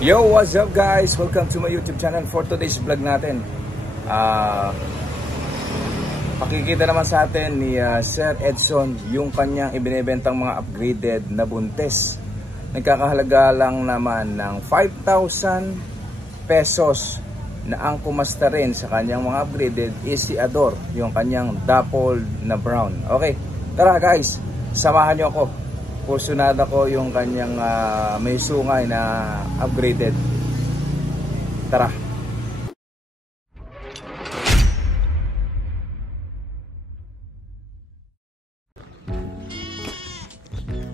Yo, what's up guys? Welcome to my YouTube channel. For today's vlog natin, pakikita naman sa atin ni Sir Edson yung kanyang ibinebentang mga upgraded na buntes. Nagkakahalaga lang naman ng 5,000 pesos na ang kumasta rin sa kanyang mga upgraded is si Ador, yung kanyang dappled na brown. Okay, tara guys, samahan nyo ako. Kursunada ko yung kanyang may sungay na upgraded. Tara.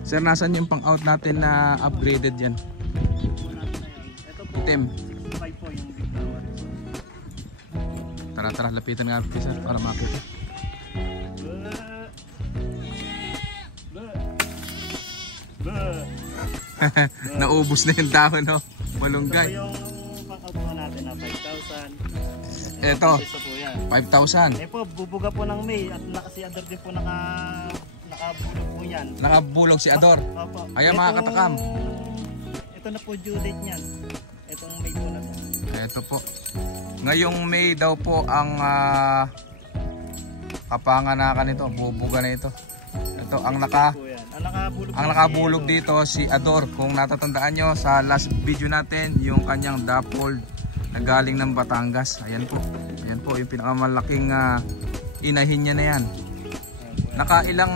Sir, nasan yung pang out natin na upgraded yan? Itim. Tara, lapitan nga natin sir para makita. Naubos na yung dahon, no? Malunggay. Ito yung pang-out po natin na 5,000. Ito, 5,000. Eh po, bubuga po ng May at si Ador din po nakabulong po yan. Nakabulong si Ador. Opo. Ayan mga katakam. Ito na po due date niyan. Itong May po na po. Ito po. Ngayong May daw po ang kapanganakan nito. Bubuga na ito. Ito, ang nakabulog dito si Ador. Kung natatandaan nyo sa last video natin, yung kanyang dappled na galing ng Batangas. Ayan po. Ayan po yung pinakamalaking inahin niya na yan. Nakailang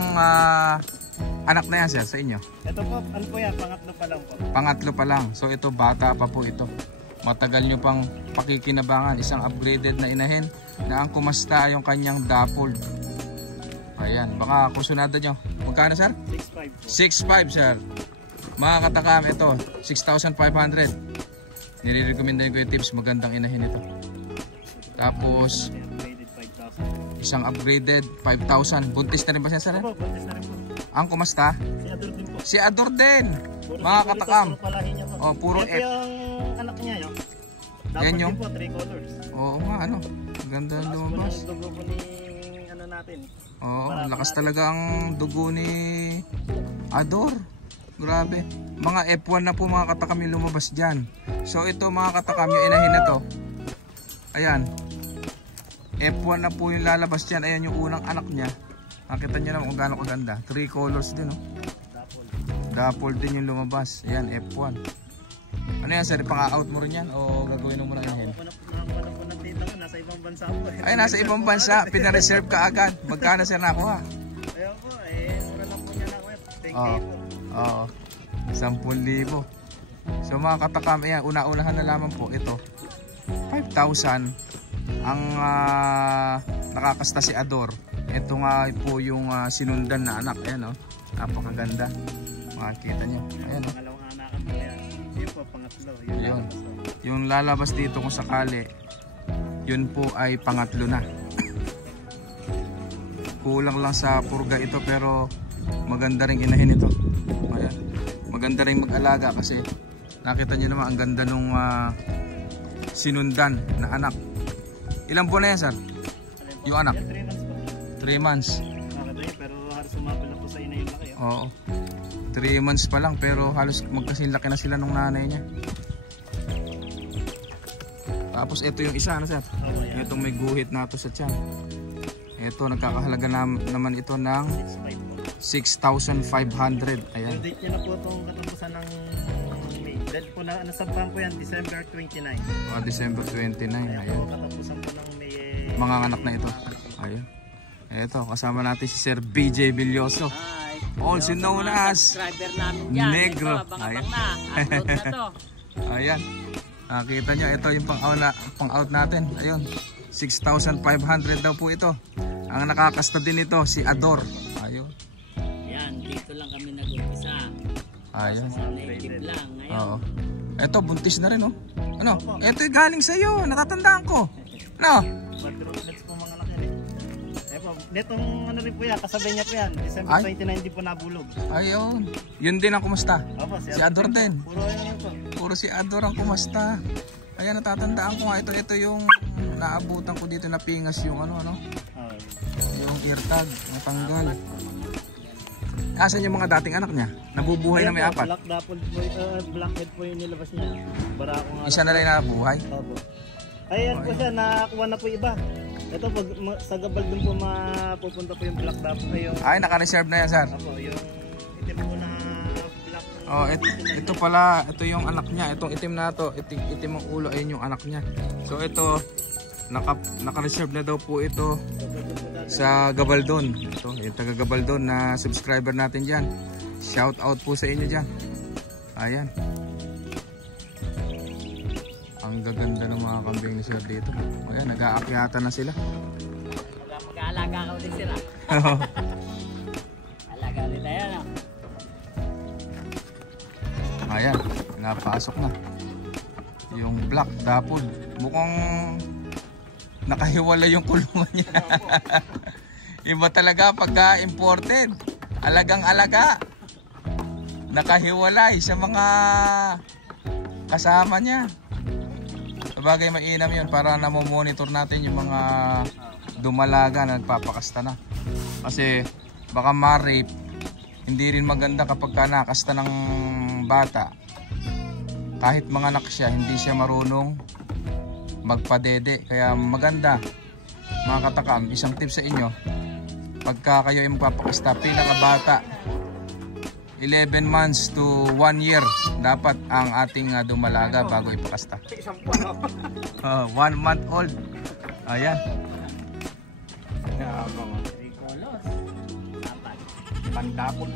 anak na yan sir sa inyo? Ito po, ano po yan? Pangatlo pa lang po. Pangatlo pa lang. So ito, bata pa po ito. Matagal nyo pang pakikinabangan. Isang upgraded na inahin na ang kumasta yung kanyang dappled. Ayan, baka kusunada nyo. Magkano sir? 6,500 sir. Mga katakam, ito 6,500. Nire-recommend ko yung tips. Magandang inahin ito. Tapos isang upgraded 5,000. Buntis na rin ba siya sir? Opo, buntis na rin po. Ang kumasta? Si Ador din po. Si Ador din. Mga katakam. Oh, puro F. Ito yung anak niya yun. Dapat yung po 3 colors. Oo nga, ano. Ganda ng lumabas. Lakas po ng dugo po ni ano natin. Oo, lakas talaga ang dugo ni Ador. Grabe. Mga F1 na po mga katakam yung lumabas dyan. So ito mga katakam yung inahin na to. Ayan. F1 na po yung lalabas dyan. Ayan yung unang anak niya. Nakita nyo naman kung gaano kaganda. 3 colors din, no? Dappled din yung lumabas. Ayan, F1. Ano yan sir? Pang-out mo rin yan? O gagawin mo muna inahin? Nasa ibang bansa po. Ay, nasa ibang bansa. Pina-reserve ka agad. Magkano sir nakuha? Ayaw po, mura lang po niya nakuha. Thank you po. Oo. 10,000. So mga katakam, ayan, una-unahan na lamang po ito. 5,000 ang nakakasta si Ador. Ito nga po yung sinundan na anak. Ayan, oh. Napakaganda. Makikita nyo. Ayan, oh. Pangalawang anakan po yan. Yun po, pangatlo. Yun. Yung lalabas dito kung sakali, yun po ay pangatlo na. Kulang lang sa purga ito pero maganda ring inahin ito. Ayan. Maganda ring mag-alaga kasi nakita nyo naman ang ganda nung sinundan na anak. Ilang buwan na yan sir? Yung anak? 3 months. Pero halos sumabal na po sa ina yung laki. Oo. 3 months pa lang pero halos magkasing laki na sila nung nanay niya. Tapos ito yung isa, ano sir? Itong may guhit na ito sa tiyan. Ito, nagkakahalaga naman ito ng 6,500. Ayan. Date niya na po itong katapusan ng May. Dahil po na nasampahan po yan, December 29. December 29. Ayan. Katapusan po ng May. Mga anak na ito. Ayan. Ito, kasama natin si Sir BJ Villoso. Also known as Negro. Ayan. Ayan. Nakita nyo, ito yung pang-out natin. Ayun, 6,500 daw po ito. Ang nakakasta din ito, si Ador. Ayun. Ayan, dito lang kami nag-umpisa. Ayun. Native lang ngayon. Oo. Ito, buntis na rin, oh. Ano? Ito yung galing sa'yo. Natatandaan ko. Ano? Let's po mga laki rin. Netong ano rin po yan, kasabay niya po yan. December 29 din po nabulog. Ayun. Yun din ang kumasta. Opo, si Ador din. Puro yan po. Puro si Ador ang kumasta. Ayan, natatandaan ko nga. Ito yung naabutan ko dito na pingas yung ano. Yung ear tag. Natanggal. asan yung mga dating anak niya? Nabubuhay na may apat. Black dapple po, blackhead po yung nilabas niya. Barako nga. Isa na lang nabuhay. Opo. Ayan po siya, nakakuha na po iba. Ito pag sa gabal dun po mapupunta po yung black dapple. Ay, naka-reserve na yan, sir. Opo, yung itim po na black. Oh, ito pala, ito yung anak niya. Itong itim na to, itim ang ulo, ayun yung anak niya. So ito, naka-reserve na daw po ito sa Gabaldon. Ito, yung taga Gabaldon na subscriber natin dyan. Shout out po sa inyo dyan. Ayan. Ang gaganda ng mga kambing ni sir dito. Ayan, nag-aakyatan na sila. Mag-aalaga ka ulit sila. Alaga ulit tayo, no? Ayan, napasok na. Yung black dapple. Mukhang nakahiwala yung kulungan niya. Iba talaga pagka imported. Alagang-alaga. Nakahiwalay sa mga kasama niya. Sabagay mainam yun para namomonitor natin yung mga dumalaga na nagpapakasta na. Kasi baka ma-rape. Hindi rin maganda kapag ka nakasta ng bata. Kahit manganak siya, hindi siya marunong magpadede. Kaya maganda, mga katakam, isang tip sa inyo, pagka kayo ay magpapakasta, pinakabata 11 months to 1 year dapat ang ating dumalaga bago ipakasta. 1 month old. Ayan. Tricolos. Pandapon.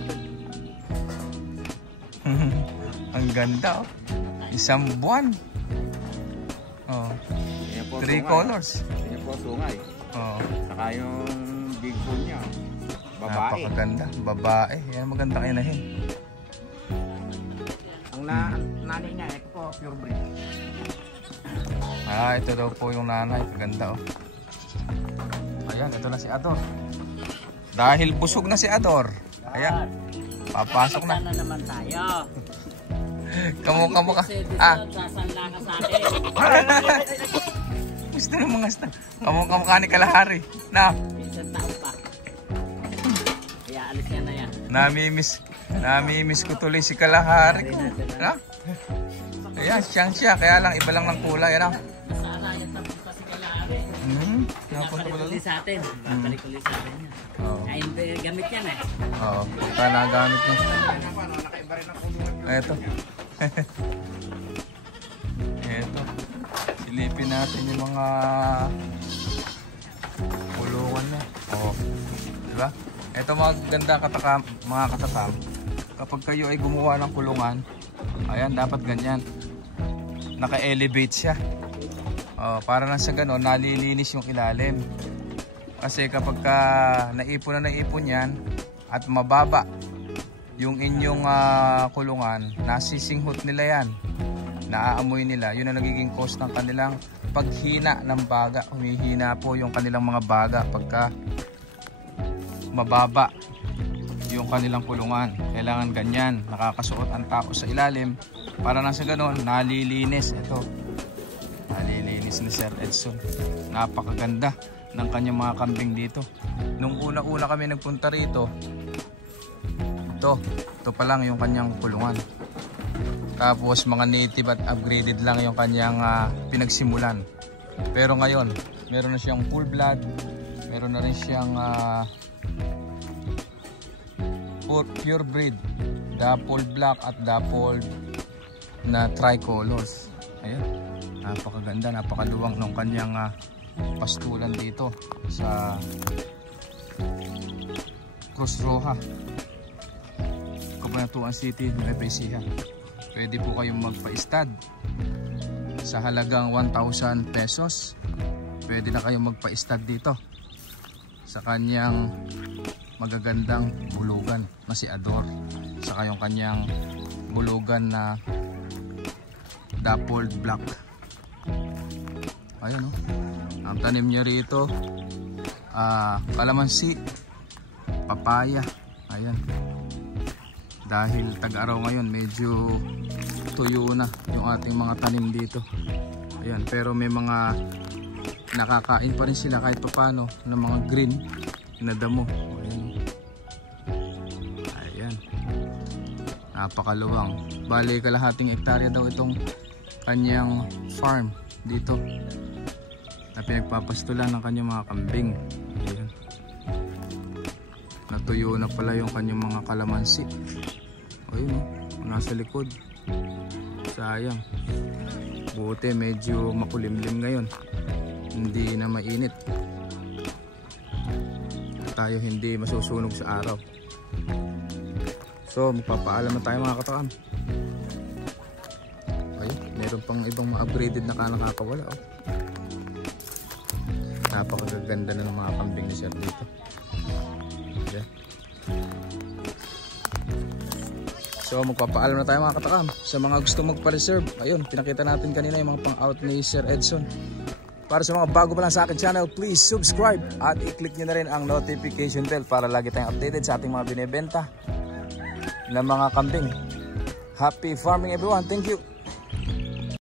Ang ganda, oh. Isang buwan. Oh. 3 colors. Yan po sungay. Oh. Saka yung big bone niya. Babae. Napakaganda. Babae. Yan, maganda kayo na yun. Ang nanay niya, ito po, pure breed. Ah, ito daw po yung nanay. Kaganda, oh. Ayan, ito na si Ador. Dahil busog na si Ador. Ayan. Papasok na. Na naman tayo. Kamukha. Ah. Sasanla ka sa akin. Gusto ng mga sta. Kamukha ni Kalahari. Na. Isang taon pa. Kaya alis yan na yan. Namimiss ko tuloy si Kalahari ko. Na? Ayan, siya. Kaya lang, iba lang ng kulay. Ano? Sana yan tapos pa si Kalahari. Napunta pala Babalik ulit sa atin. Babalik ulit sa atin yan. Oo. Ay, gamit yan eh. Oo, pagka nagamit niya. Eto. Eto. Silipin natin yung mga kulungan na. Oo. Diba? Eto maganda mga katakam. Kapag kayo ay gumawa ng kulungan, ayan, dapat ganyan. Naka-elevate siya. Para lang sa ganon, nalilinis yung ilalim. Kasi kapag naipon yan at mababa yung inyong kulungan, nasisinghot nila yan, naaamoy nila, yun ang nagiging cause ng kanilang paghina ng baga. Humihina po yung kanilang mga baga pagka mababa yung kanilang kulungan. Kailangan ganyan, nakakasuot ang tao sa ilalim para na sa ganon, nalilinis. Ito, nalilinis ni Sir Edson. Napakaganda ng kanyang mga kambing dito. Nung una-una kami nagpunta rito, ito pa lang yung kanyang kulungan. Tapos mga native at upgraded lang yung kanyang pinagsimulan. Pero ngayon, meron na siyang full blood, meron na rin siyang pure breed, dapple black at dapple na tricolors. Ayan, napakaganda, napakaluwang ng kanyang pastulan dito sa Cruz Roja, Cabanatuan City, Nueva Ecija. Pwede po kayong magpa-stud sa halagang 1,000 pesos. Pwede na kayong magpa-stud dito sa kanyang magagandang bulugan na si Ador, saka yung kanyang bulugan na dappled black. Ayan, oh. Ang tanim niya rito, kalamansi, papaya. Ayan. Dahil tag-araw ngayon, medyo tuyo na yung ating mga tanim dito. Ayan, pero may mga nakakain pa rin sila kahit papano ng mga green na damo. Ayan. Ayan. Napakaluwang. Bali kalahating hektarya daw itong kanyang farm dito na pinagpapastulan ng kanyang mga kambing. Ayan. Natuyo na pala yung kanyang mga kalamansi. Ayun, nasa likod. Sayang. Buti medyo makulimlim ngayon. Hindi na mainit. Tayo hindi masusunog sa araw. So magpapaalam na tayo mga katakam. Ayun, meron pang ibang upgraded na nakakawala. Oh. Napakaganda na ng mga kambing ni Sir dito. Okay. So magpapaalam na tayo mga katakam. Sa mga gusto magpa-reserve, ayun, pinakita natin kanina yung mga pang-out ni Sir Edson. Para sa mga bago pa lang sa akin channel, please subscribe at i-click nyo na rin ang notification bell para lagi tayong updated sa ating mga binibenta ng mga kambing. Happy farming everyone. Thank you.